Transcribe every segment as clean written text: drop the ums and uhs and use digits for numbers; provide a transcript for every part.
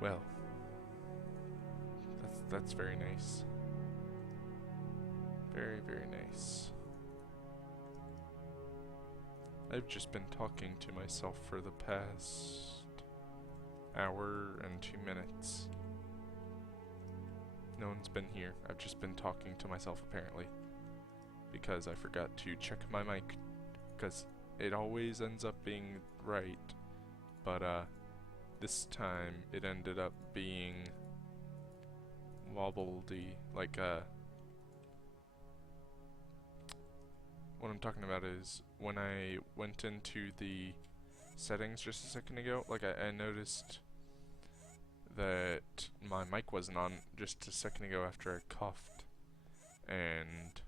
Well, that's very nice. Very, very nice. I've just been talking to myself for the past hour and 2 minutes. No one's been here. I've just been talking to myself apparently. Because I forgot to check my mic. Because it always ends up being right. But this time it ended up being wobbledy. Like what I'm talking about is when I went into the settings just a second ago, like I noticed that my mic wasn't on just a second ago after I coughed, and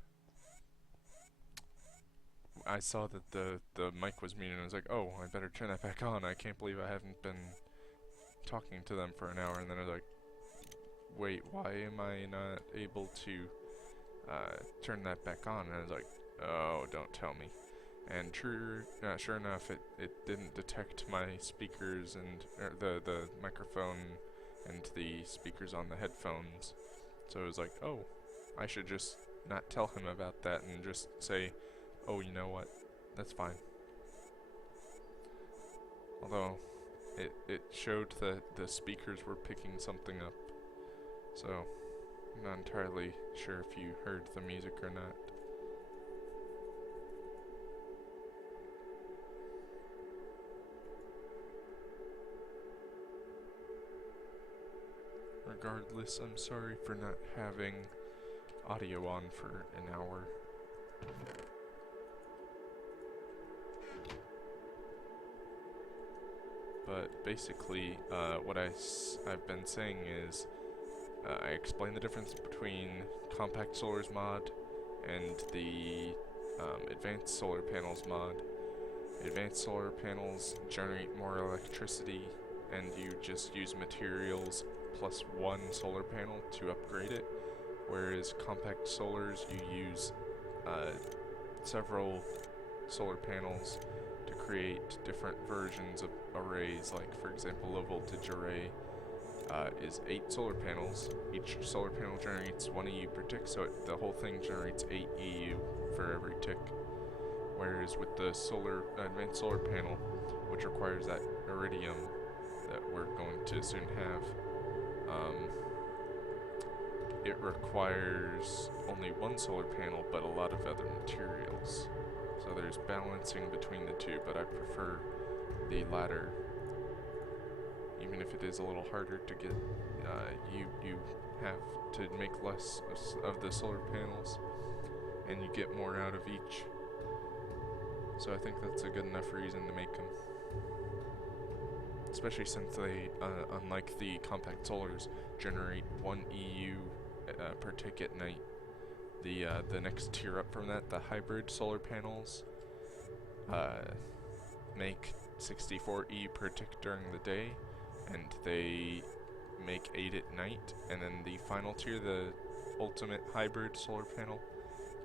I saw that the mic was muted and I was like, oh, I better turn that back on. I can't believe I haven't been talking to them for an hour. And then I was like, wait, why am I not able to turn that back on? And I was like, oh, don't tell me. And sure enough, it didn't detect my speakers and the microphone and the speakers on the headphones. So it was like, oh, I should just not tell him about that and just say, oh, you know what, that's fine. Although it showed that the speakers were picking something up, so I'm not entirely sure if you heard the music or not. Regardless, I'm sorry for not having audio on for an hour. But basically, what I've been saying is, I explained the difference between Compact Solar's mod and the Advanced Solar Panels mod. Advanced solar panels generate more electricity, and you just use materials plus one solar panel to upgrade it, whereas compact solars, you use several solar panels to create different versions of arrays. Like, for example, low voltage array is 8 solar panels. Each solar panel generates 1 EU per tick, so the whole thing generates 8 EU for every tick. Whereas with the advanced solar panel, which requires that iridium that we're going to soon have, it requires only 1 solar panel but a lot of other materials. So there's balancing between the two, but I prefer the latter. Even if it is a little harder to get, you have to make less of the solar panels, and you get more out of each. So I think that's a good enough reason to make them. Especially since they, unlike the compact solars, generate 1 EU per tick at night. The next tier up from that, the hybrid solar panels, make 64 EU per tick during the day, and they make 8 at night. And then the final tier, the ultimate hybrid solar panel,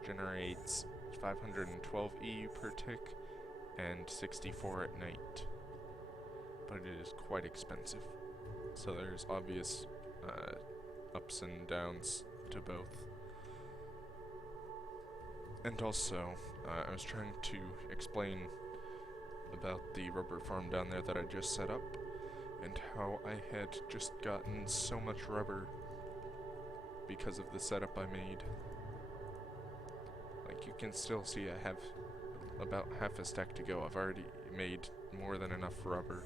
generates 512 EU per tick and 64 at night. But it is quite expensive. So there's obvious ups and downs to both. And also, I was trying to explain about the rubber farm down there that I just set up, and how I had just gotten so much rubber because of the setup I made. Like, you can still see I have about half a stack to go. I've already made more than enough rubber,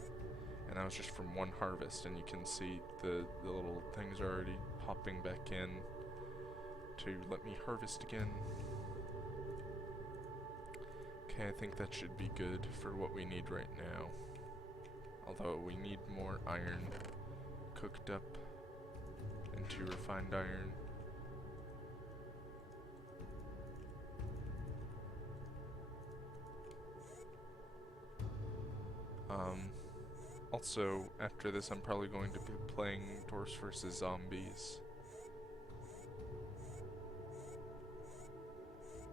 and that was just from one harvest, and you can see the little things are already popping back in to let me harvest again. Okay, I think that should be good for what we need right now. Although we need more iron cooked up into refined iron. Also, after this, I'm probably going to be playing Dwarfs vs. Zombies.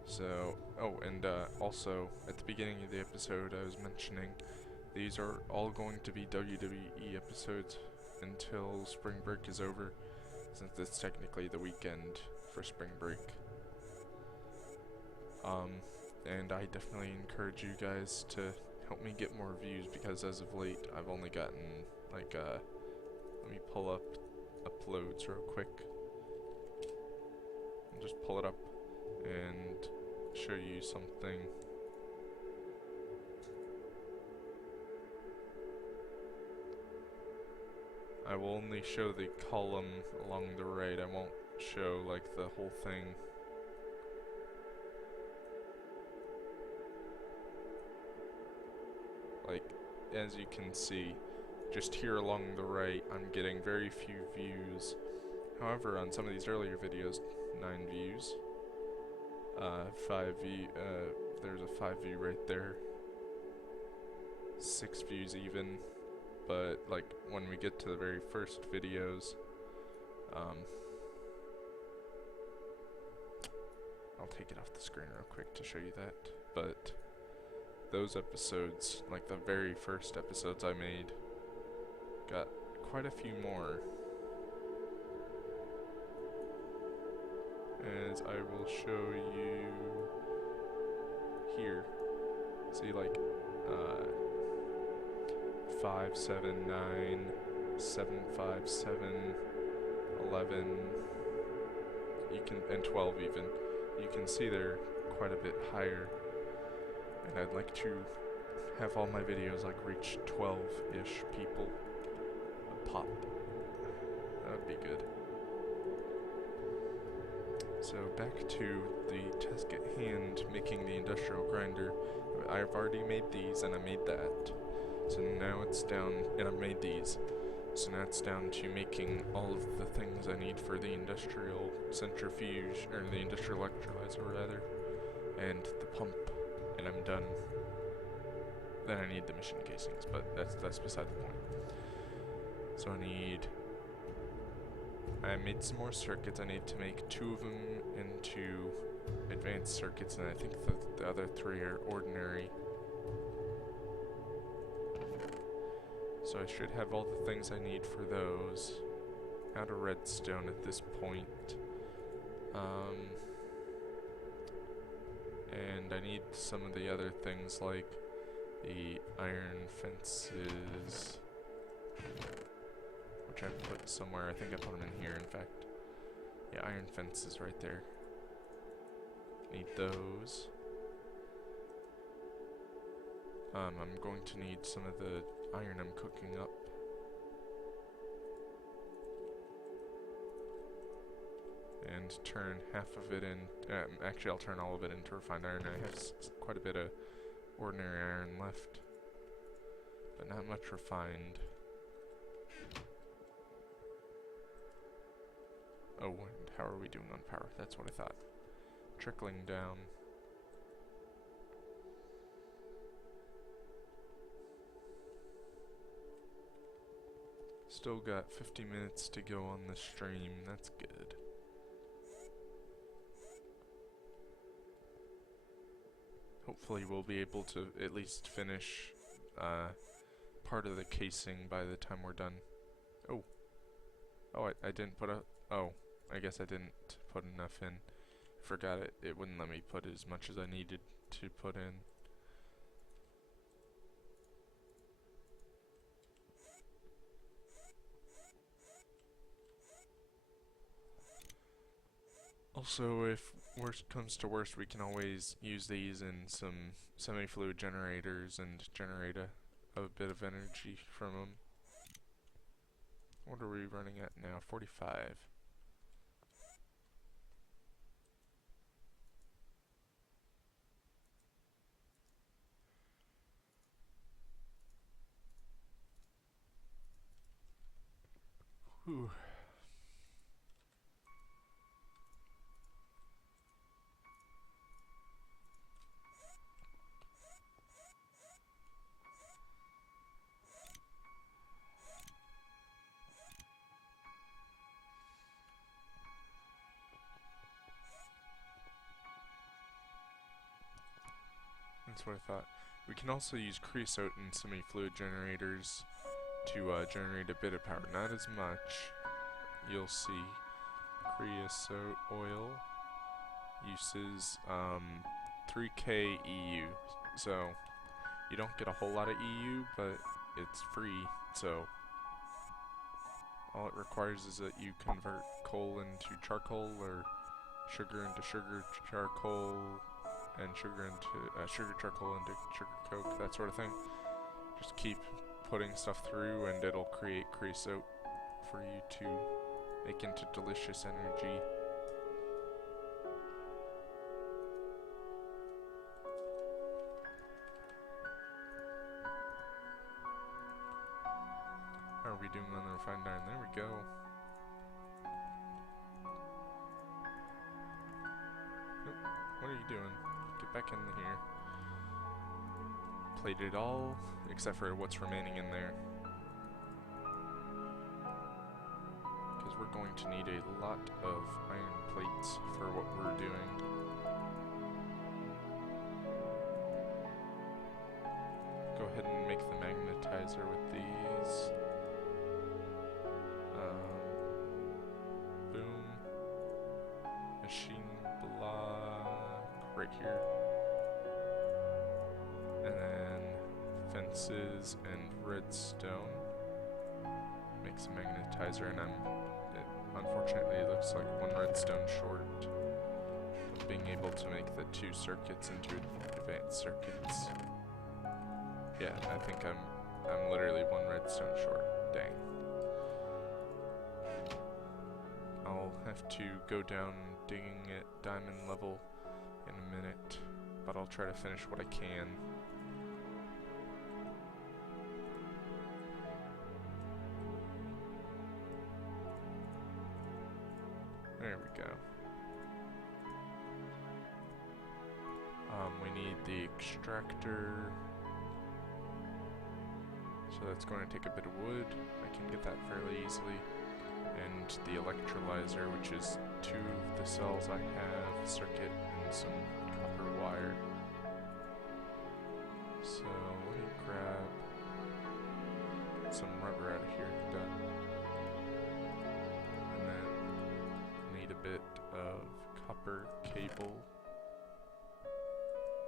So, oh, and also, at the beginning of the episode, I was mentioning these are all going to be WWE episodes until spring break is over, since it's technically the weekend for spring break. And I definitely encourage you guys to help me get more views, because as of late I've only gotten like let me pull up uploads real quick and just pull it up and show you something. I will only show the column along the right. I won't show like the whole thing. Like, as you can see, just here along the right, I'm getting very few views. However, on some of these earlier videos, 9 views. 5 view, there's a 5 view right there. 6 views even. But, like, when we get to the very first videos, I'll take it off the screen real quick to show you that. But those episodes, like the very first episodes I made, got quite a few more. As I will show you here. See, like 5, 7, 9, 7, 5, 7, 11, you can, and 12 even. You can see they're quite a bit higher. And I'd like to have all my videos like reach 12-ish people a pop. That would be good. So back to the task at hand, making the industrial grinder. I've already made these and I made that. So now it's down, and I've made these. So now it's down to making all of the things I need for the industrial centrifuge, or the industrial electrolyzer rather, and the pump, and I'm done. Then I need the mission casings, but that's beside the point. So I made some more circuits. I need to make 2 of them into advanced circuits, and I think the other 3 are ordinary. So I should have all the things I need for those. Out of redstone at this point. And I need some of the other things like the iron fences, which I put somewhere. I think I put them in here, in fact. Yeah, iron fences right there. Need those. I'm going to need some of the iron I'm cooking up. And turn half of it in, actually I'll turn all of it into refined iron. I have quite a bit of ordinary iron left, but not much refined. Oh, and how are we doing on power? That's what I thought. Trickling down. Still got 50 minutes to go on the stream. That's good. Hopefully we'll be able to at least finish part of the casing by the time we're done. Oh. Oh, I didn't put a... Oh, I guess I didn't put enough in. Forgot it. It wouldn't let me put as much as I needed to put in. Also, if worst comes to worst, we can always use these in some semi-fluid generators and generate a bit of energy from them. What are we running at now? 45. Whew. That's what I thought. We can also use creosote in semi-fluid generators to generate a bit of power. Not as much. You'll see creosote oil uses 3k EU. So you don't get a whole lot of EU, but it's free. So all it requires is that you convert coal into charcoal, or sugar into sugar charcoal, and sugar into sugar charcoal into sugar coke, that sort of thing. Just keep putting stuff through and it'll create creosote for you to make into delicious energy. How are we doing on the refined iron? There we go. Nope. What are you doing? Get back in here. Plated it all, except for what's remaining in there. Because we're going to need a lot of iron plates for what we're doing. Go ahead and make the magnetizer with these. Boom. Machine block right here. And then fences and redstone. Makes a magnetizer, and unfortunately it looks like one redstone short of being able to make the 2 circuits into advanced circuits. Yeah, I think I'm literally 1 redstone short. Dang. I'll have to go down digging at diamond level in a minute, but I'll try to finish what I can. There we go. We need the extractor. So that's going to take a bit of wood. I can get that fairly easily. And the electrolyzer, which is 2 of the cells I have, circuit, and some copper wire. So let me grab some rubber out of here. Done. And then need a bit of copper cable.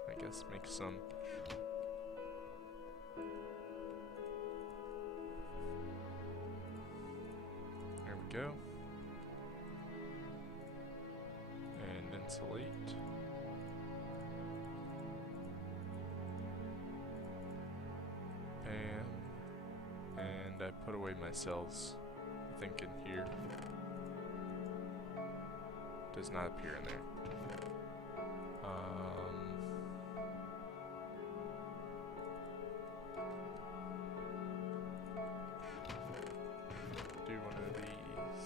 I guess make some. There we go. And insulate. Bam. And I put away my cells, I think, in here. Does not appear in there. Do one of these.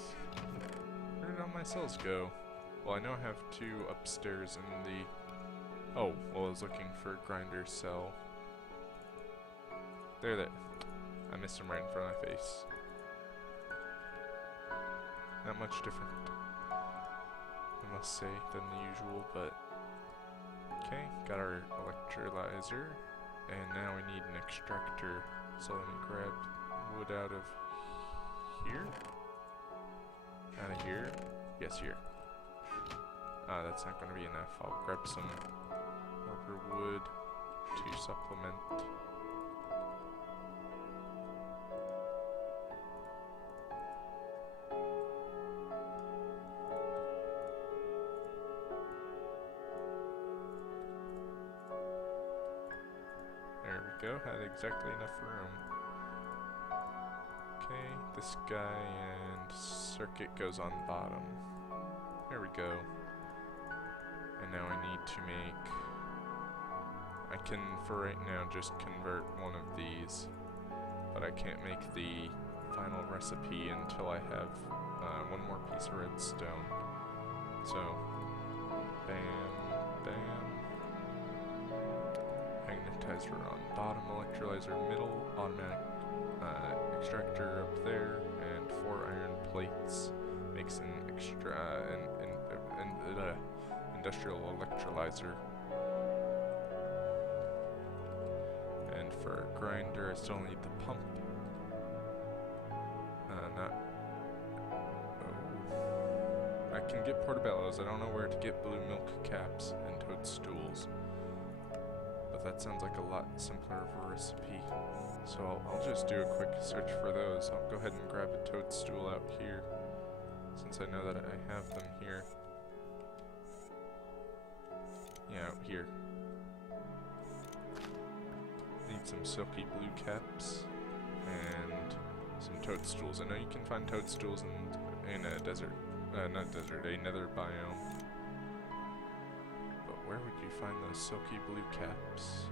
Where did all my cells go? Well, I know I have 2 upstairs in the... Oh, well, I was looking for grinder cell. There. I missed him right in front of my face. Not much different, I must say, than the usual, but... Okay, got our electrolyzer, and now we need an extractor, so let me grab wood out of here? Out of here? Yes, here. That's not going to be enough. I'll grab some rubber wood to supplement. There we go, had exactly enough room. Okay, this guy and circuit goes on bottom. There we go. And now I need to make... I can, for right now, just convert one of these. But I can't make the final recipe until I have one more piece of redstone. So, bam, bam. Magnetizer on bottom, electrolyzer middle, automatic extractor up there, and 4 iron plates makes an industrial electrolyzer. And for a grinder, I still need the pump. Not. Oh. I can get portobellos. I don't know where to get blue milk caps and toadstools. But that sounds like a lot simpler of a recipe. So I'll just do a quick search for those. I'll go ahead and grab a toadstool out here, since I know that I have them here. Yeah, out here. Need some silky blue caps and some toadstools. I know you can find toadstools in a desert, not desert, a nether biome. But where would you find those silky blue caps?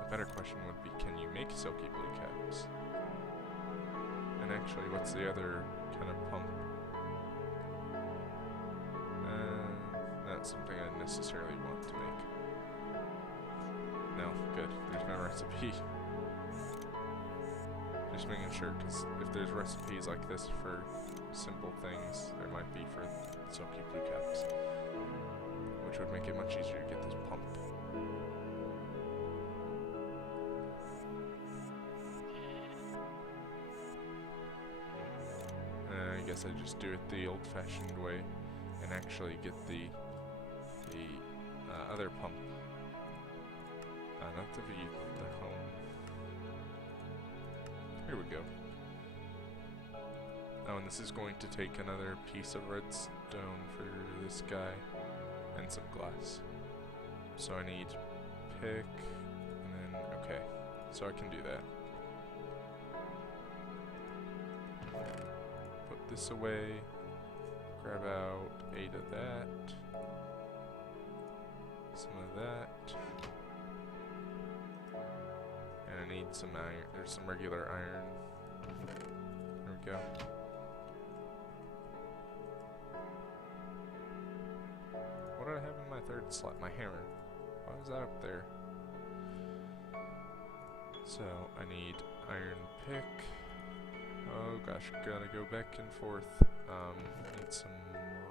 A better question would be, can you make silky blue caps? And actually, what's the other kind of pump? Not something I necessarily want to make. No, good. There's no recipe. Just making sure, because if there's recipes like this for simple things, there might be for silky blue caps, which would make it much easier to get this pump. I guess I just do it the old-fashioned way and actually get the other pump. Not the home. Here we go. Oh, and this is going to take another piece of redstone for this guy and some glass. So I need pick, and then, okay. So I can do that. Put this away. Grab out 8 of that. Some of that. And I need some iron. There's some regular iron. There we go. What did I have in my third slot? My hammer. Why is that up there? So I need iron pick. Oh gosh, gotta go back and forth. Need some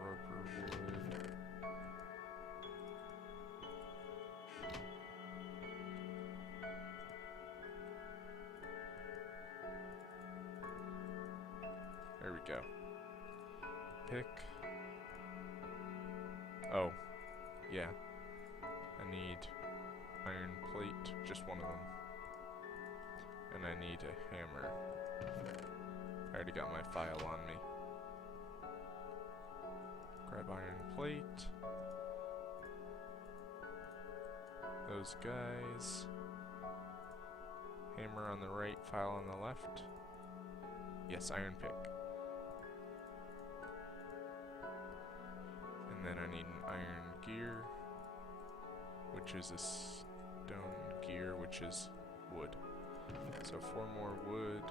rubber wood. There we go. Pick. Oh, yeah. I need iron plate, just one of them. And I need a hammer. I already got my file on me. Grab iron plate. Those guys. Hammer on the right, file on the left. Yes, iron pick. And then I need an iron gear, which is a stone gear, which is wood. So 4 more wood.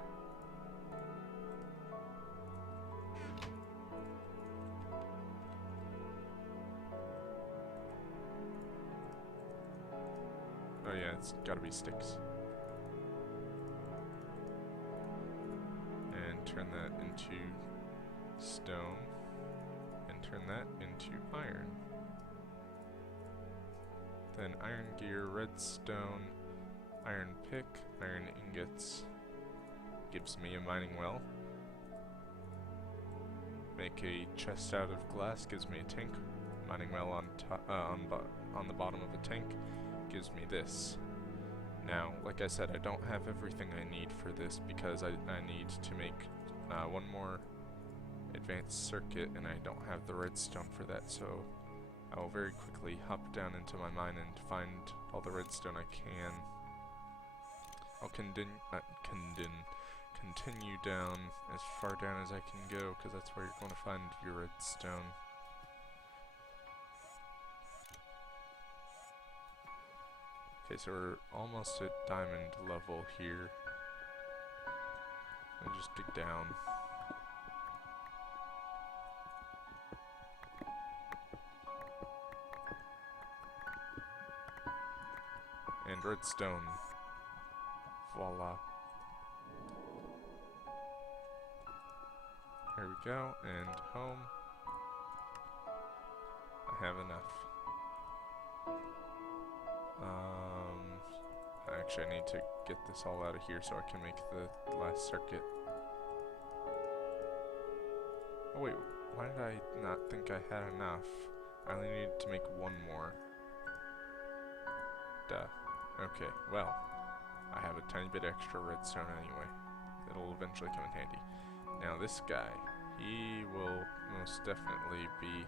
Oh yeah, it's gotta be sticks. And turn that into stone. And turn that into iron. Then iron gear, redstone, iron pick, iron ingots. Gives me a mining well. Make a chest out of glass, gives me a tank. Mining well on the bottom of a tank gives me this. Now, like I said, I don't have everything I need for this because I need to make one more advanced circuit, and I don't have the redstone for that, so I will very quickly hop down into my mine and find all the redstone I can. I'll continue down as far down as I can go, because that's where you're going to find your redstone. Okay, so we're almost at diamond level here. I'll just dig down. And redstone. Voila. Here we go, and home. I have enough. Actually, I need to get this all out of here so I can make the last circuit. Oh wait, why did I not think I had enough? I only needed to make one more. Duh. Okay, well, I have a tiny bit extra redstone anyway. It'll eventually come in handy. Now this guy, he will most definitely be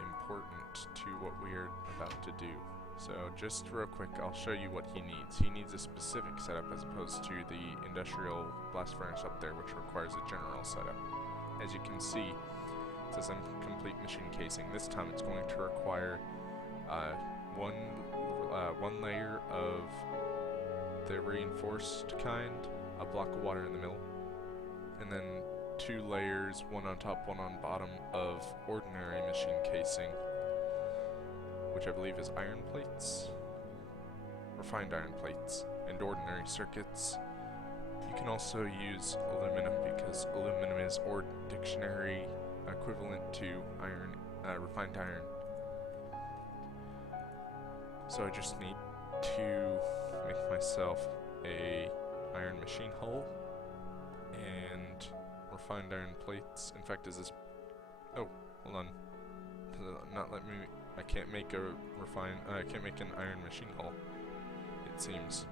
important to what we're about to do. So just real quick, I'll show you what he needs. He needs a specific setup as opposed to the industrial blast furnace up there, which requires a general setup. As you can see, it says complete machine casing. This time it's going to require one layer of the reinforced kind, a block of water in the middle, and then 2 layers, one on top, one on bottom, of ordinary machine casing, which I believe is iron plates, refined iron plates, and ordinary circuits. You can also use aluminum because aluminum is dictionary equivalent to iron, refined iron. So I just need to make myself a iron machine hull and refined iron plates. In fact, is this... Oh, hold on. Not let me... I can't make a I can't make an iron machine hull, it seems.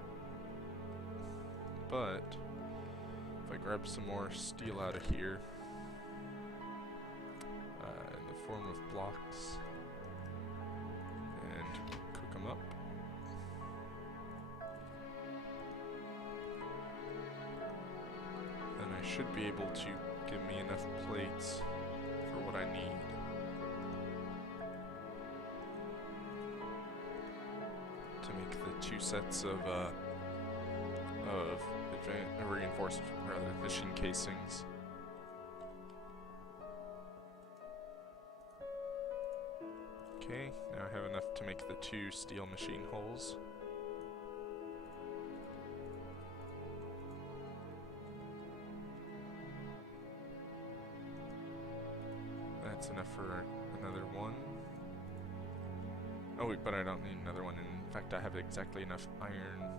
But if I grab some more steel out of here, in the form of blocks, and cook them up, then I should be able to give me enough plates for what I need. To make the 2 sets of reinforced, machine casings. Okay, now I have enough to make the 2 steel machine hulls. That's enough for another one. Oh wait, but I don't need another one. In fact, I have exactly enough iron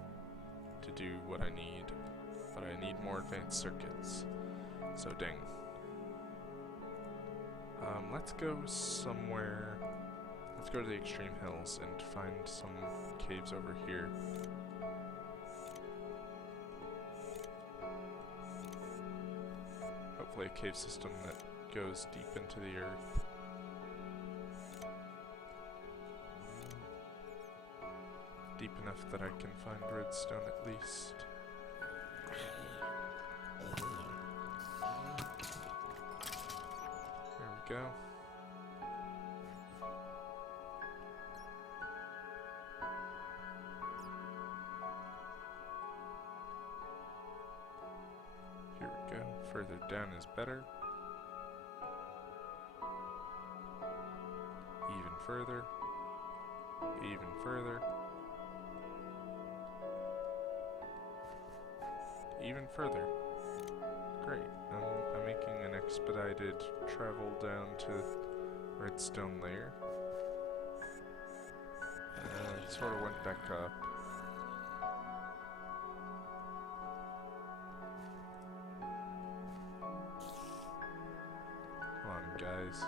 to do what I need, but I need more advanced circuits. So dang. Let's go somewhere. Let's go to the extreme hills and find some caves over here. Hopefully a cave system that goes deep into the earth. Deep enough that I can find redstone at least. There we go. Here we go. Further down is better. Even further. Even further. Even further. Great. I'm making an expedited travel down to redstone layer. It sort of went back up. Come on, guys.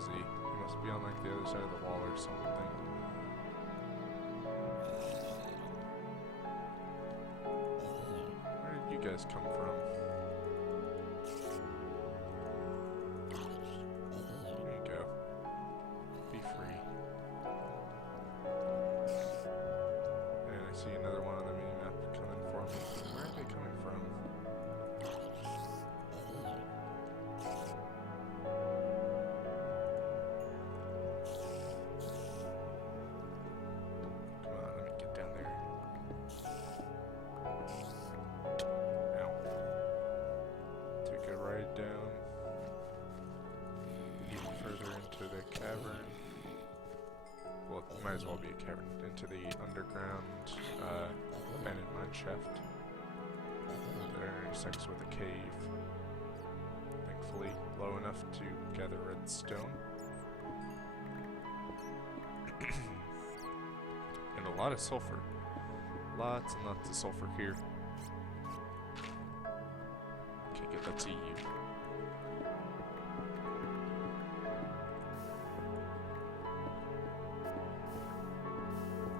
He must be on like the other side of the wall or something. Where did you guys come from? There you go. Be free. And I see another one on the mini-map coming for me. Where are they coming from? Down even further into the cavern. Well, it might as well be a cavern. Into the underground abandoned mine shaft. There intersects with a cave. Thankfully, low enough to gather redstone. And a lot of sulfur. Lots and lots of sulfur here. Okay, good, let's EU.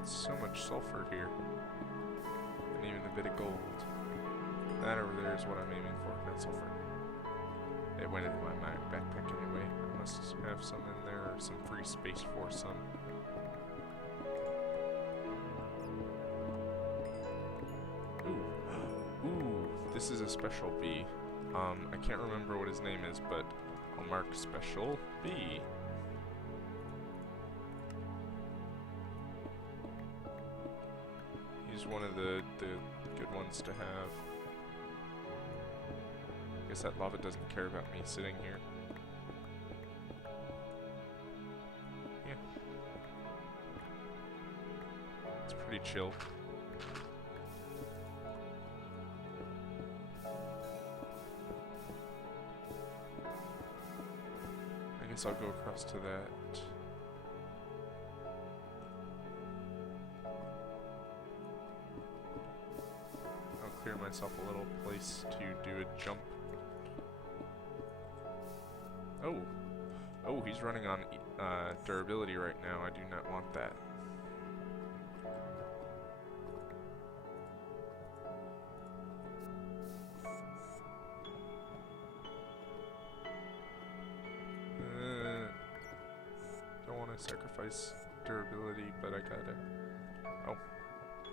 So much sulfur here. And even a bit of gold. That over there is what I'm aiming for, that sulfur. It went into my backpack anyway. I must have some in there, or some free space for some. Ooh, this is a special B. I can't remember what his name is, but I'll mark special B. He's one of the good ones to have. I guess that lava doesn't care about me sitting here. Yeah. It's pretty chill. I guess I'll go across to that. I'll clear myself a little place to do a jump. Oh! Oh, he's running on durability right now. I do not want that. Don't want to sacrifice durability, but I gotta. Oh.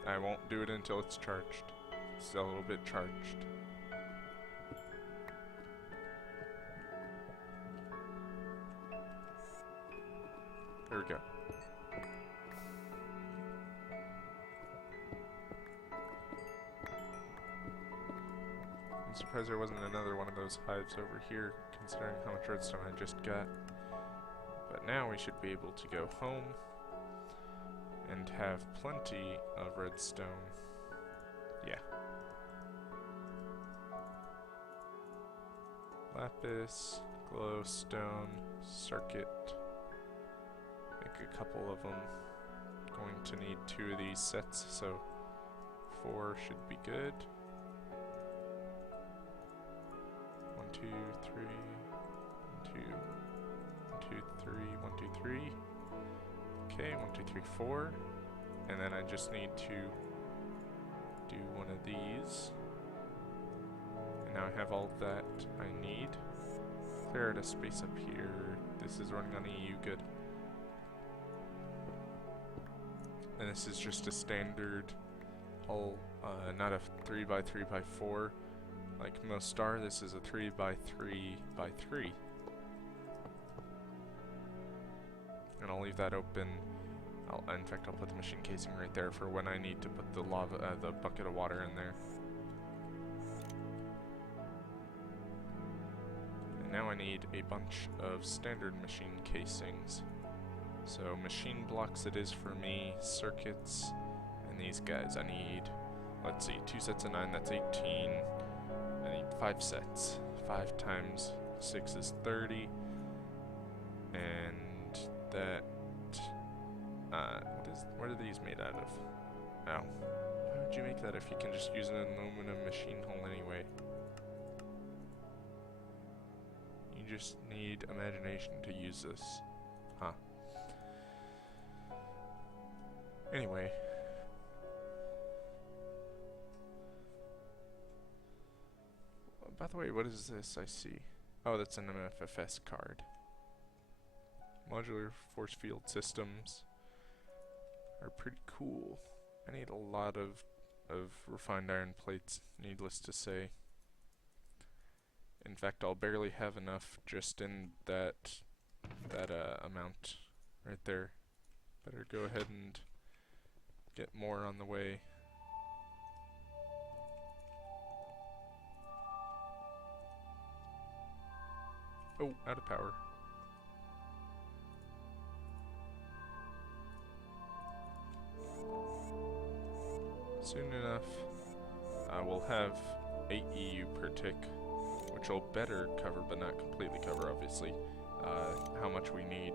I won't do it until it's charged. It's a little bit charged. There we go. I'm surprised there wasn't another one of those hives over here, considering how much redstone I just got. But now we should be able to go home and have plenty of redstone. Yeah. Lapis, glowstone, circuit. Make a couple of them. Going to need 2 of these sets, so 4 should be good. 1, 2, 3, 1, 2, 1, 2, 3, 1, 2, 3. Okay, 1, 2, 3, 4. And then I just need to do one of these. And now I have all that I need. Clear out a space up here. This is running on EU, good. And this is just a standard hull, not a 3x3x4 like most are. This is a 3x3x3. And I'll leave that open. In fact, I'll put the machine casing right there for when I need to put the the bucket of water in there. And now I need a bunch of standard machine casings. So machine blocks it is for me, circuits, and these guys. I need, let's see, 2 sets of 9, that's 18. I need 5 sets. 5 times 6 is 30. And that, what are these made out of? Oh. Why would you make that if you can just use an aluminum machine hull anyway? You just need imagination to use this. Huh. Anyway. By the way, what is this I see? Oh, that's an MFFS card. Modular force field systems are pretty cool. I need a lot of refined iron plates, needless to say. In fact, I'll barely have enough just in that amount right there. Better go ahead and get more on the way. Oh, out of power. Soon enough, we'll have 8 EU per tick, which will better cover, but not completely cover, obviously, how much we need.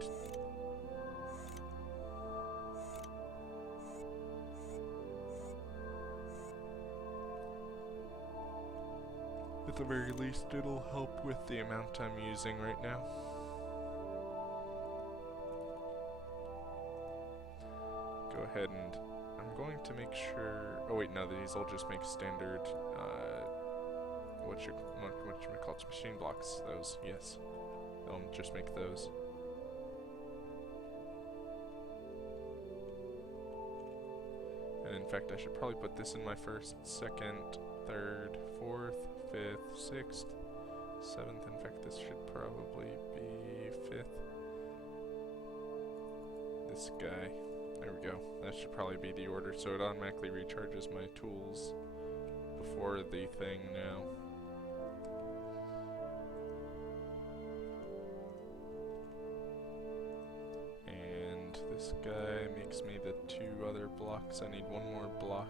At the very least, it'll help with the amount I'm using right now. Go ahead and I'm going to make sure. Oh wait, no, these will just make standard. What you call it? Machine blocks. Those, yes. They'll just make those. And in fact, I should probably put this in my first, second, third, fourth, fifth, sixth, seventh. In fact, this should probably be fifth. This guy. There we go. That should probably be the order, so it automatically recharges my tools before the thing now. And this guy makes me the 2 other blocks. I need 1 more block.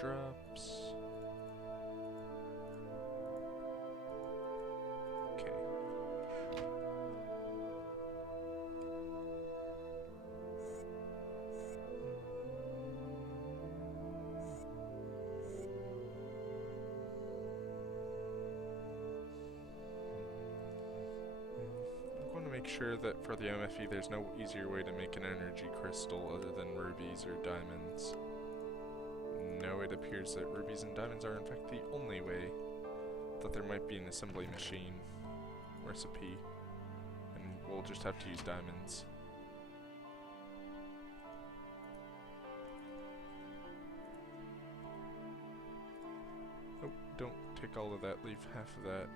Drops. Okay. I'm going to make sure that for the MFE there's no easier way to make an energy crystal other than rubies or diamonds. No, it appears that rubies and diamonds are in fact the only way that there might be an assembly machine recipe, and we'll just have to use diamonds. Oh, don't take all of that, leave half of that.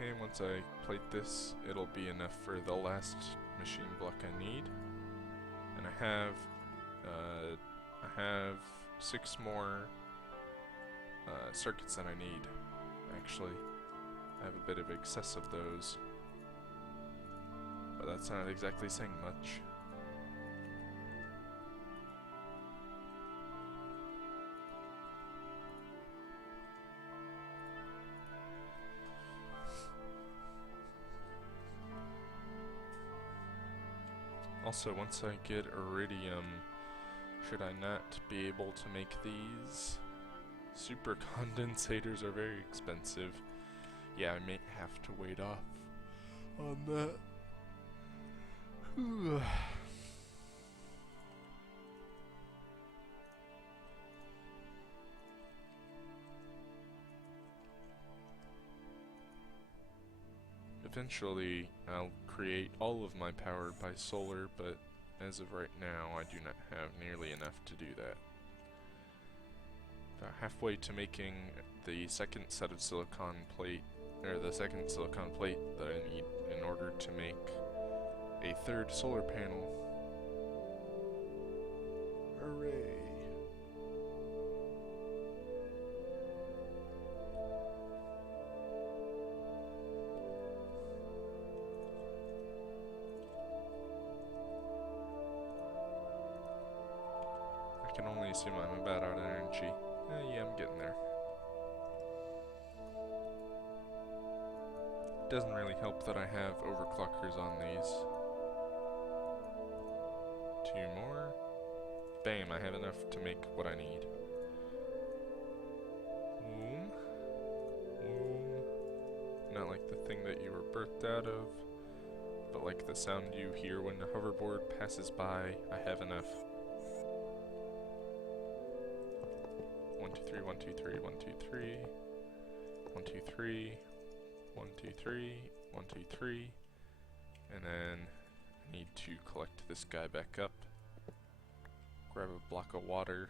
Okay, once I plate this, it'll be enough for the last machine block I need. And I have 6 more circuits than I need. Actually, I have a bit of excess of those, but that's not exactly saying much. Also, once I get iridium, should I not be able to make these? Super condensators are very expensive. Yeah, I may have to wait off on that. Eventually, I'll create all of my power by solar, but as of right now, I do not have nearly enough to do that. About halfway to making the second set of silicon plate, or the second silicon plate that I need in order to make a 3rd solar panel. Hooray! I can only assume I'm about out of energy. Yeah, I'm getting there. Doesn't really help that I have overclockers on these. 2 more. Bam, I have enough to make what I need. Womb. Womb. Not like the thing that you were birthed out of, but like the sound you hear when the hoverboard passes by. I have enough. 1, 2, 3, 1, 2, 3, 1, 2, 3, 1, 2, 3, 1, 2, 3, 1, 2, 3, and then I need to collect this guy back up, grab a block of water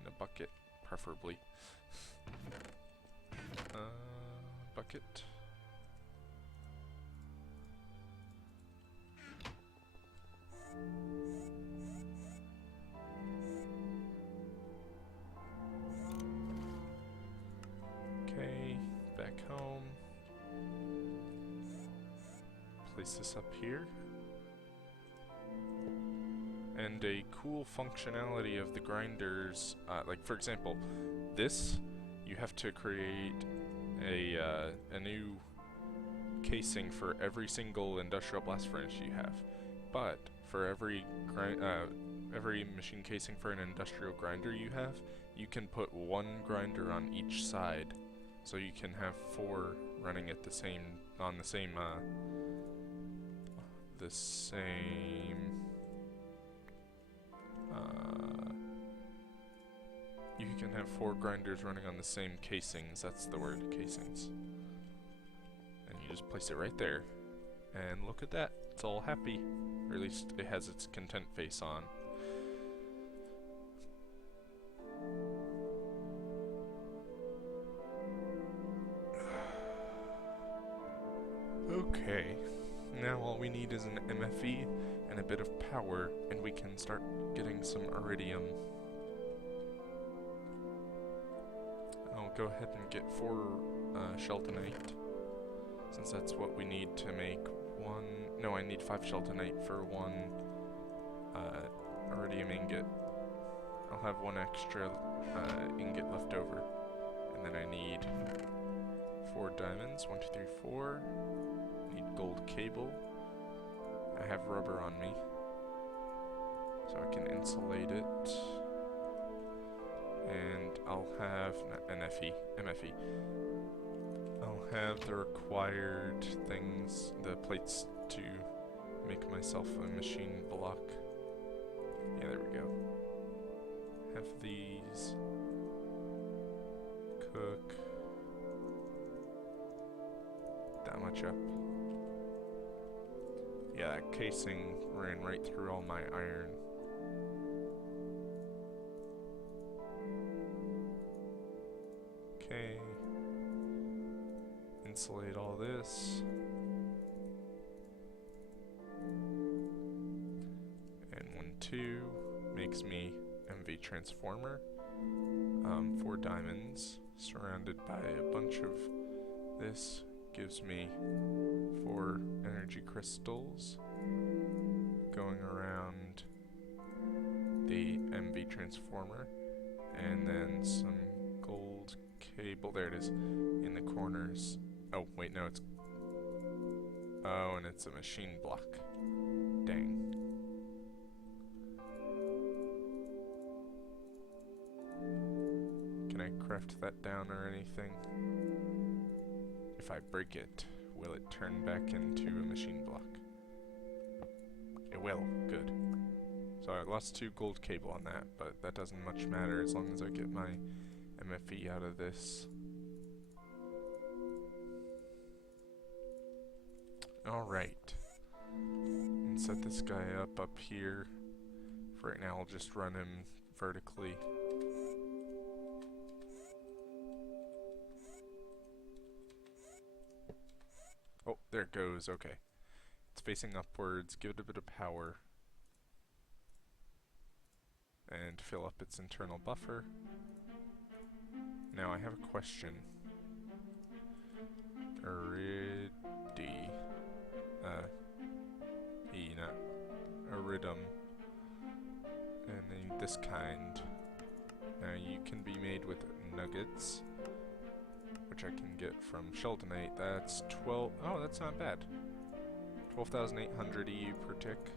in a bucket, preferably. Bucket. Okay, back home. Place this up here. And a cool functionality of the grinders, like for example, this, you have to create a new casing for every single industrial blast furnace you have. But for every machine casing for an industrial grinder you have, you can put one grinder on each side, so you can have 4 running at the same you can have 4 grinders running on the same casings. That's the word, casings. And you just place it right there, and look at that, it's all happy, or at least it has its content face on. Okay, now all we need is an MFE and a bit of power, and we can start getting some iridium. I'll go ahead and get 4 sheltonite, since that's what we need to make one. No, I need 5 sheltonite for 1 iridium ingot. I'll have 1 extra ingot left over, and then I need 4 diamonds. 1, 2, 3, 4. Need gold cable. I have rubber on me, so I can insulate it. And I'll have MFE. I'll have the required things, the plates to make myself a machine block. Yeah, there we go. Have these. Cook. That much up. Yeah, that casing ran right through all my iron. Okay. Insulate all this. And 1, 2 makes me MV transformer. 4 diamonds surrounded by a bunch of this gives me 4 energy crystals going around the MV transformer, and then some gold cable. There it is in the corners. Oh wait, no, it's and it's a machine block. Dang. Can I craft that down or anything? If I break it, will it turn back into a machine block? It will. Good. So I lost 2 gold cable on that, but that doesn't much matter as long as I get my MFE out of this. Alright. And set this guy up here. For right now, I'll just run him vertically. Oh, there it goes. Okay. It's facing upwards. Give it a bit of power. And fill up its internal buffer. Now I have a question. Iridium. And then this kind. Now you can be made with nuggets, which I can get from Sheltonite. That's 12. Oh, that's not bad. 12,800 EU per tick.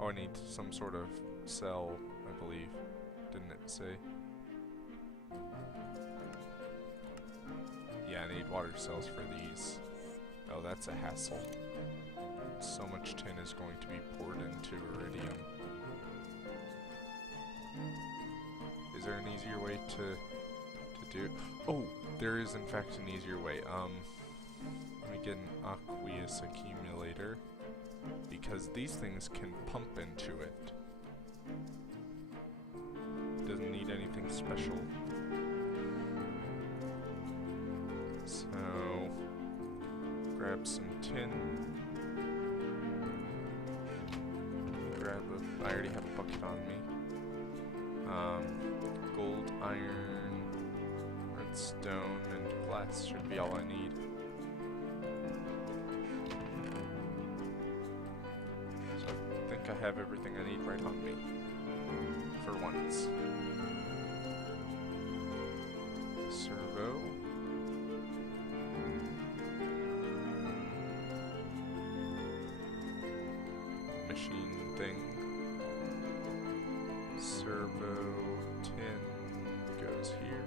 Oh, I need some sort of cell, I believe. Didn't it say? Yeah, I need water cells for these. Oh, that's a hassle. So much tin is going to be poured into iridium. Is there an easier way to do it? Oh, there is in fact an easier way. Let me get an aqueous accumulator, because these things can pump into it. Doesn't need anything special. So grab some tin I already have a bucket on me. Gold, iron, redstone, and glass should be all I need. So I think I have everything I need right on me. For once. Servo. Machine thing. Servo tin goes here.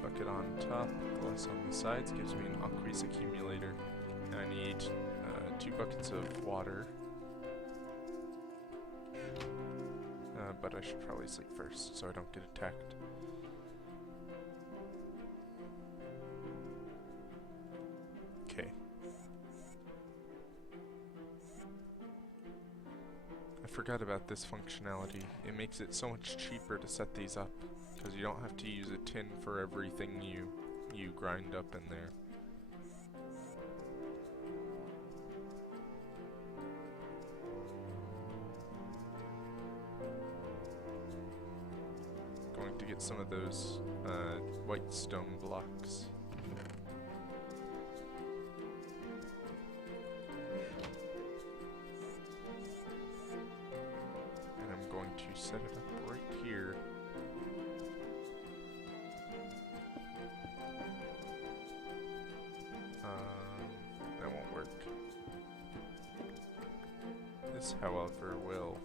Bucket on top, glass on the sides gives me an aqueous accumulator. And I need 2 buckets of water. But I should probably sleep first so I don't get attacked. Okay. I forgot about this functionality. It makes it so much cheaper to set these up because you don't have to use a tin for everything you grind up in there. Going to get some of those white stone blocks. And I'm going to set it up right here. That won't work. This, however, will.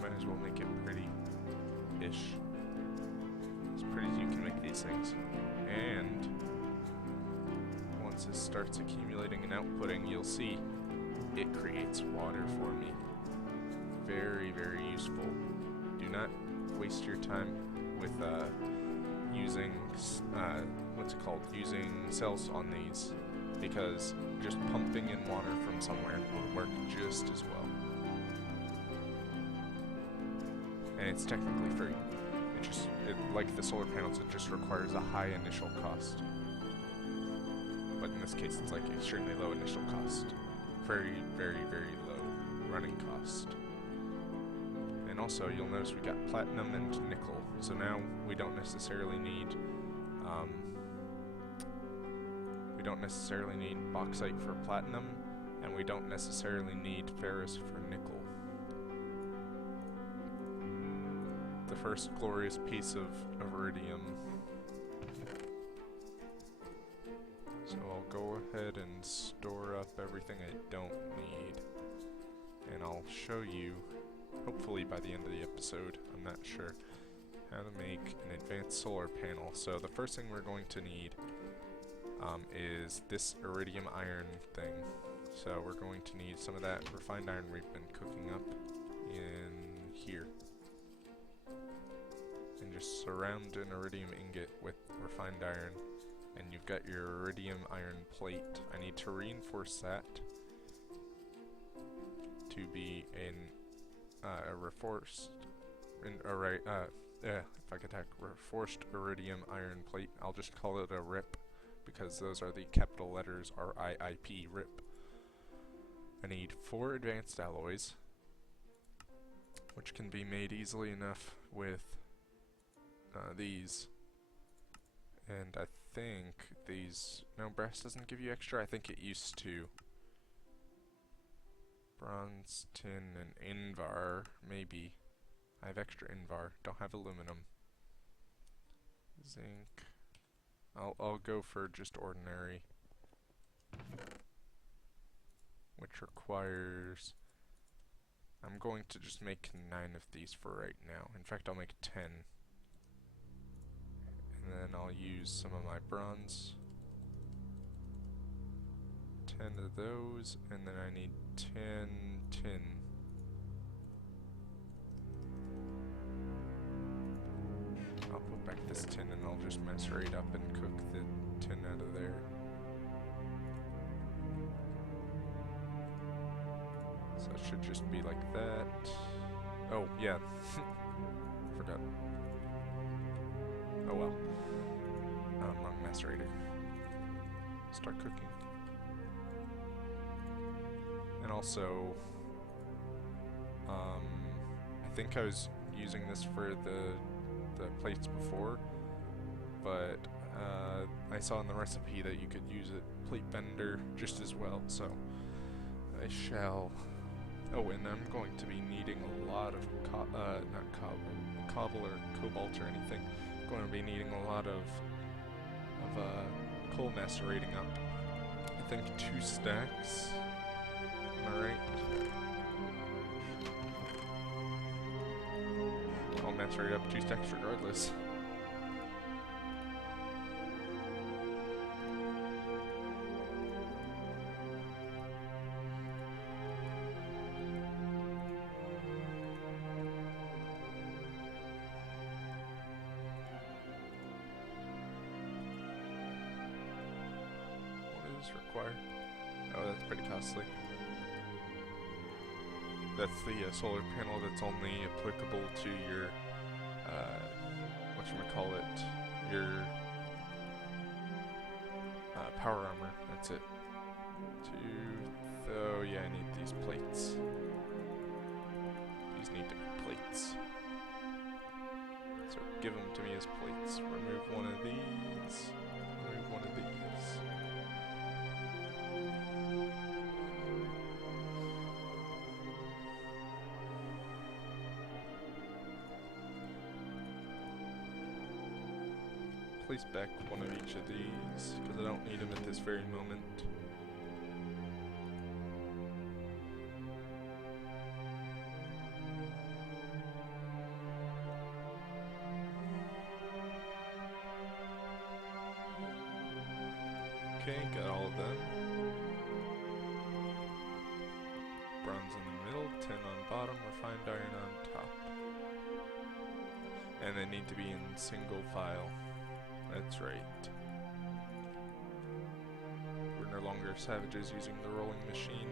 Might as well make it pretty-ish. As pretty as you can make these things. And once this starts accumulating and outputting, you'll see it creates water for me. Very, very useful. Do not waste your time with using using cells on these, because just pumping in water from somewhere will work just as well. And it's technically free. Like the solar panels, it just requires a high initial cost. But in this case, it's like extremely low initial cost. Very, very, very low running cost. And also, you'll notice we got platinum and nickel. So now we don't necessarily need bauxite for platinum, and we don't necessarily need ferrous for nickel. The first glorious piece of iridium. So I'll go ahead and store up everything I don't need, and I'll show you, hopefully by the end of the episode, I'm not sure, how to make an advanced solar panel. So the first thing we're going to need is this iridium iron thing. So we're going to need some of that refined iron we've been cooking up in here. And just surround an iridium ingot with refined iron, and you've got your iridium iron plate. I need to reinforce that to be a reinforced, if I could talk, reinforced iridium iron plate. I'll just call it a RIP, because those are the capital letters RIIP, RIP. I need 4 advanced alloys, which can be made easily enough with these. And I think these, no, brass doesn't give you extra. I think it used to. Bronze, tin, and invar, maybe. I have extra invar, don't have aluminum. Zinc. I'll go for just ordinary, which requires, I'm going to just make 9 of these for right now. In fact, I'll make 10. And then I'll use some of my bronze. 10 of those, and then I need 10 tin. I'll put back this tin and I'll just macerate up and cook the tin out of there. So it should just be like that. Oh, yeah. Forgot. Oh well. macerator. Start cooking. And also, I think I was using this for the plates before, but I saw in the recipe that you could use a plate bender just as well, so I shall. Oh, and I'm going to be needing a lot of not cobble or cobalt or anything. I'm going to be needing a lot of coal macerating up. I think 2 stacks. Am I right? I'll macerate up 2 stacks regardless. Required. Oh, that's pretty costly. That's the solar panel that's only applicable to your, whatchamacallit, your power armor. That's it. Oh yeah, I need these plates. These need to be plates. So give them to me as plates. Remove one of these. Remove one of these. Place back one of each of these, because I don't need them at this very moment. Okay, got all of them. Bronze in the middle, tin on bottom, refined iron on top. And they need to be in single file. That's right. We're no longer savages using the rolling machine.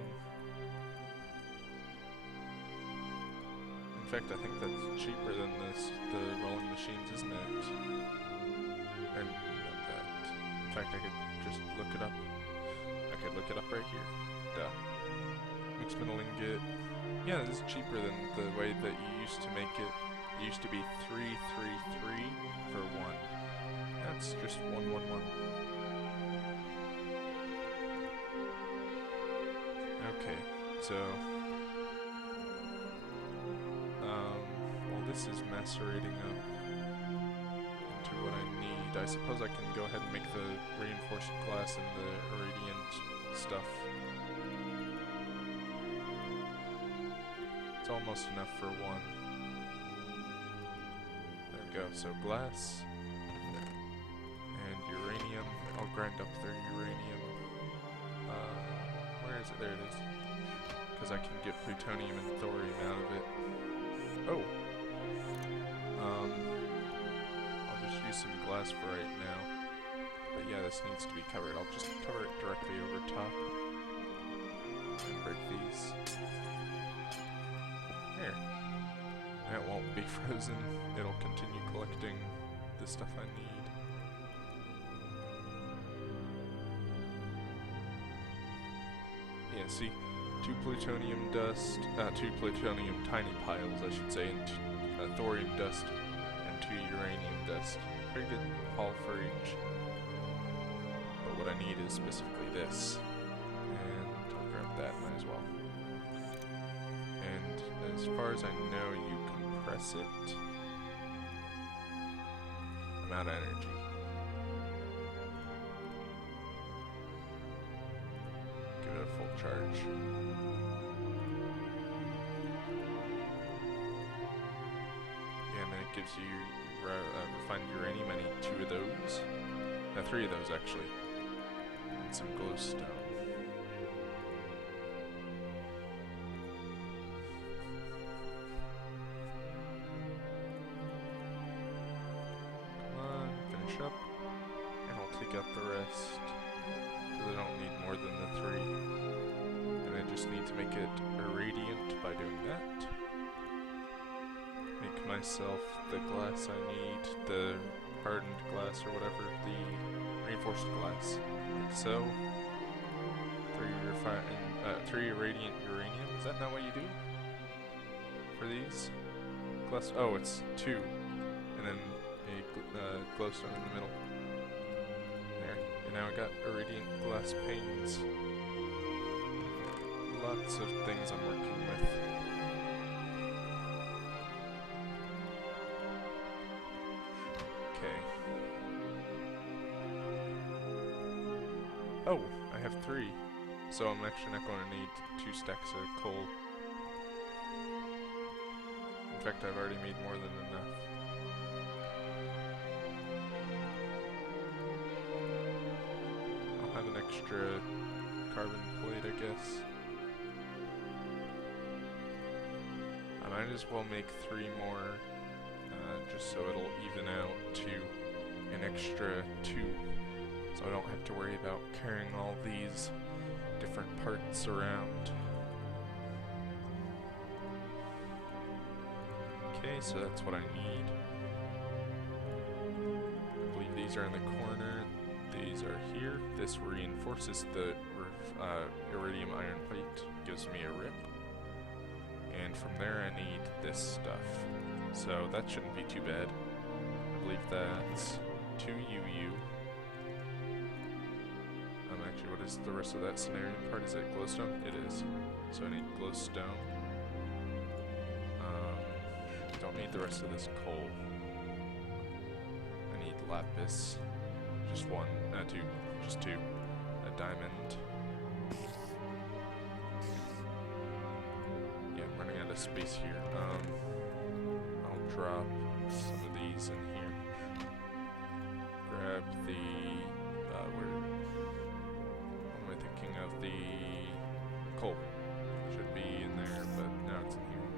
In fact, I think that's cheaper than the rolling machines, isn't it? And not that. In fact, I could just look it up. I could look it up right here. Duh. Mixed metal ingot. Yeah, this is cheaper than the way that you used to make it. It used to be 333 for 1. That's just 111. Okay, so well, this is macerating up into what I need. I suppose I can go ahead and make the reinforced glass and the irradiant stuff. It's almost enough for 1. There we go. So glass. Uranium. I'll grind up their uranium. Where is it? There it is. Because I can get plutonium and thorium out of it. Oh! I'll just use some glass for right now. But yeah, this needs to be covered. I'll just cover it directly over top. And break these. There. And it won't be frozen. It'll continue collecting the stuff I need. Yeah, see, 2 plutonium dust, 2 plutonium tiny piles, I should say, and thorium dust, and 2 uranium dust. Pretty good haul for each. But what I need is specifically this. And I'll grab that, might as well. And as far as I know, you compress it. I'm out of energy. Charge. Yeah, and then it gives you refined uranium. I need 2 of those. 3 of those actually. And some glowstone. Come on, finish up. And I'll take out the rest. Because I don't need more than the 3. Just need to make it irradiant by doing that. Make myself the glass I need, the hardened glass or whatever, the reinforced glass, like so. 3 irradiant uranium. Is that not what you do for these? Glass. Oh, it's 2, and then a glowstone in the middle. There. And now I got irradiant glass panes. Lots of things I'm working with. Okay. Oh, I have 3. So I'm actually not going to need 2 stacks of coal. In fact, I've already made more than enough. I'll have an extra carbon plate, I guess. I might as well make 3 more, just so it'll even out to an extra 2. So I don't have to worry about carrying all these different parts around. Okay, so that's what I need. I believe these are in the corner. These are here. This reinforces the iridium iron plate, gives me a rip. And from there I need this stuff. So that shouldn't be too bad. I believe that's 2 UU. Actually, what is the rest of that scenario part? Is it glowstone? It is. So I need glowstone. Don't need the rest of this coal. I need lapis. Just 1, 2, just 2. A diamond. Yeah, I'm running out of space here. I'll drop some of these in here. Grab the, of the coal. Should be in there, but now it's in here.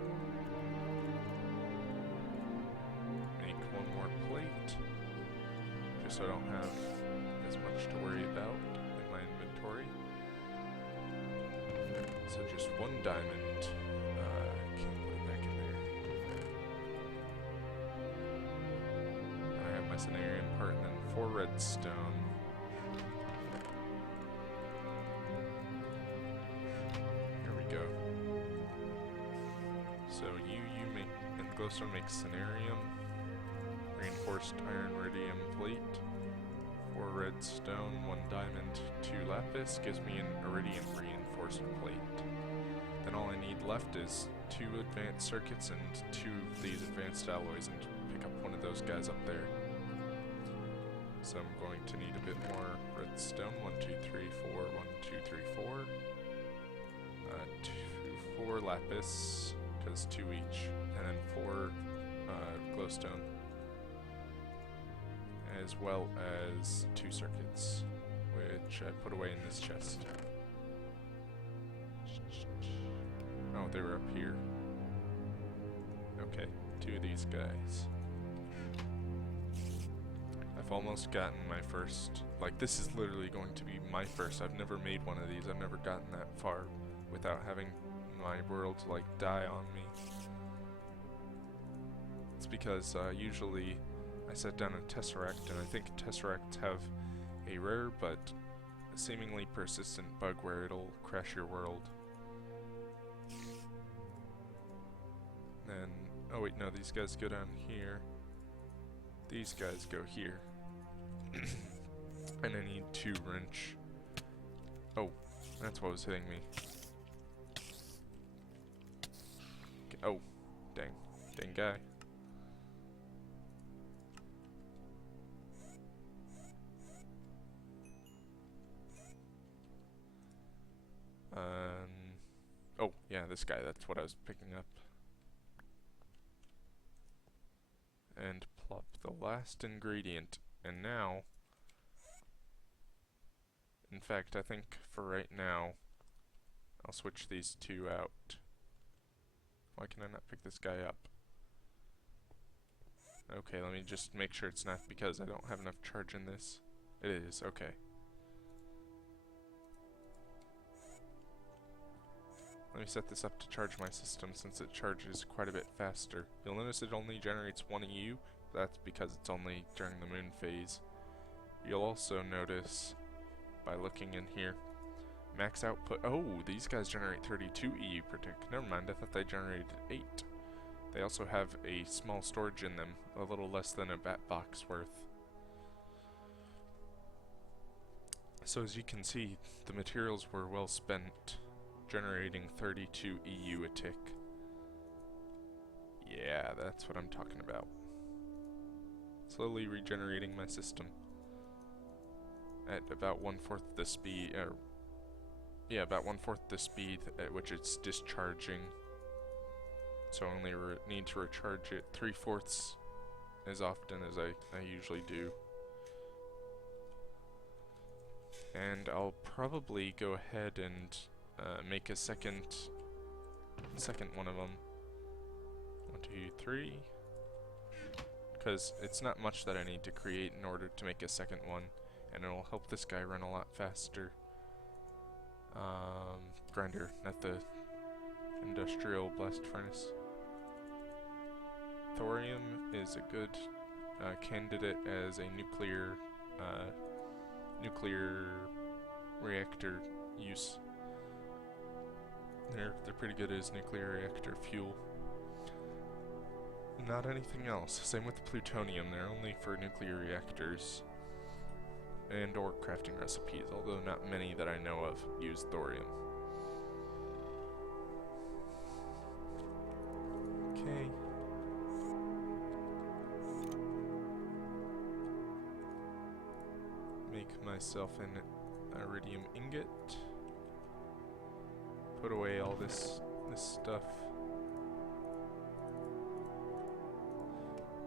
Make 1 more plate, just so I don't have as much to worry about in my inventory. So just 1 diamond. Can't put it back in there. I have my cenarium part, and then 4 redstone. So you make, and glowstone makes cenarium, reinforced iron iridium plate, 4 redstone, 1 diamond, 2 lapis, gives me an iridium reinforced plate. Then all I need left is 2 advanced circuits and 2 of these advanced alloys, and pick up one of those guys up there. So I'm going to need a bit more redstone, 1, 2, 3, 4, 1, 2, 3, 4. 4 lapis, because 2 each, and then 4 glowstone, as well as 2 circuits, which I put away in this chest. Oh, they were up here. Okay, 2 of these guys. I've almost gotten my first, like, this is literally going to be my first. I've never made one of these. I've never gotten that far without having my world like die on me. It's because usually I set down a tesseract, and I think tesseracts have a rare but seemingly persistent bug where it'll crash your world. Then, oh wait, no, these guys go down here. These guys go here. And I need 2 wrench. Oh, that's what was hitting me. Oh, dang guy. Oh, yeah, this guy, that's what I was picking up. And plop the last ingredient, and now, in fact, I think for right now, I'll switch these 2 out. Why can I not pick this guy up? Okay, let me just make sure it's not because I don't have enough charge in this. It is, okay. Let me set this up to charge my system since it charges quite a bit faster. You'll notice it only generates 1 EU. That's because it's only during the moon phase. You'll also notice, by looking in here, max output. Oh, these guys generate 32 EU per tick. Never mind, I thought they generated 8. They also have a small storage in them, a little less than a bat box worth. So as you can see, the materials were well spent, generating 32 EU a tick. Yeah, that's what I'm talking about. Slowly regenerating my system at about 1/4 the speed, about 1/4 the speed at which it's discharging. So I only need to recharge it 3/4 as often as I usually do. And I'll probably go ahead and make a second one of them. 1, 2, 3. Because it's not much that I need to create in order to make a second one, and it'll help this guy run a lot faster. Grinder, not the industrial blast furnace. Thorium is a good candidate as a nuclear reactor use. They're pretty good as nuclear reactor fuel. Not anything else. Same with plutonium. They're only for nuclear reactors and or crafting recipes, although not many that I know of use thorium. Okay. Make myself an iridium ingot. Put away all this stuff.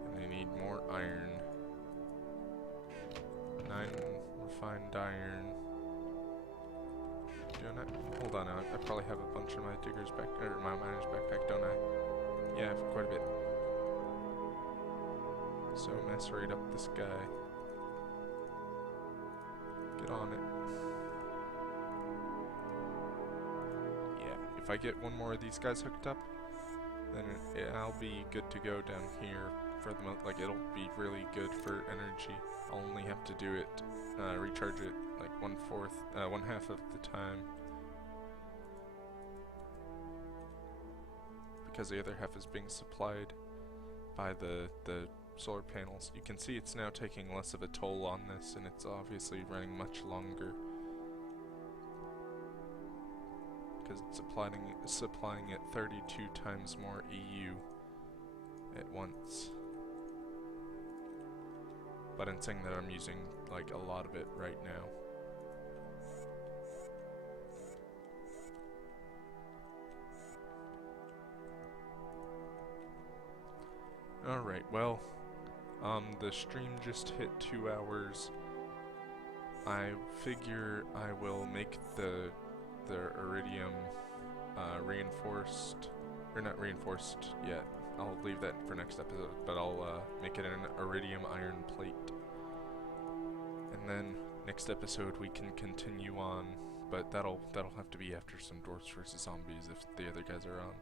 And I need more iron. 9 refined iron. Don't I? Hold on, I probably have a bunch in my digger's back, or my miner's backpack, don't I? Yeah, quite a bit. So macerate up this guy. Get on it. Yeah, if I get one more of these guys hooked up, then I'll be good to go down here for the month. Like, it'll be really good for energy. I'll only have to do it, recharge it like 1/2 of the time. Because the other half is being supplied by the solar panels. You can see it's now taking less of a toll on this, and it's obviously running much longer. Because it's supplying it 32 times more EU at once. But I'm saying that I'm using like a lot of it right now. Alright, well, the stream just hit 2 hours. I figure I will make the iridium reinforced, or not reinforced yet. I'll leave that for next episode, but I'll make it an iridium iron plate. And then next episode we can continue on, but that'll have to be after some dwarves versus zombies if the other guys are on.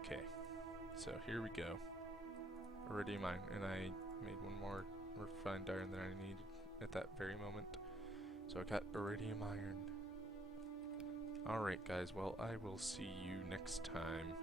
Okay, so here we go. Iridium iron, and I made one more refined iron than I needed at that very moment. So I got iridium iron. Alright guys, well I will see you next time.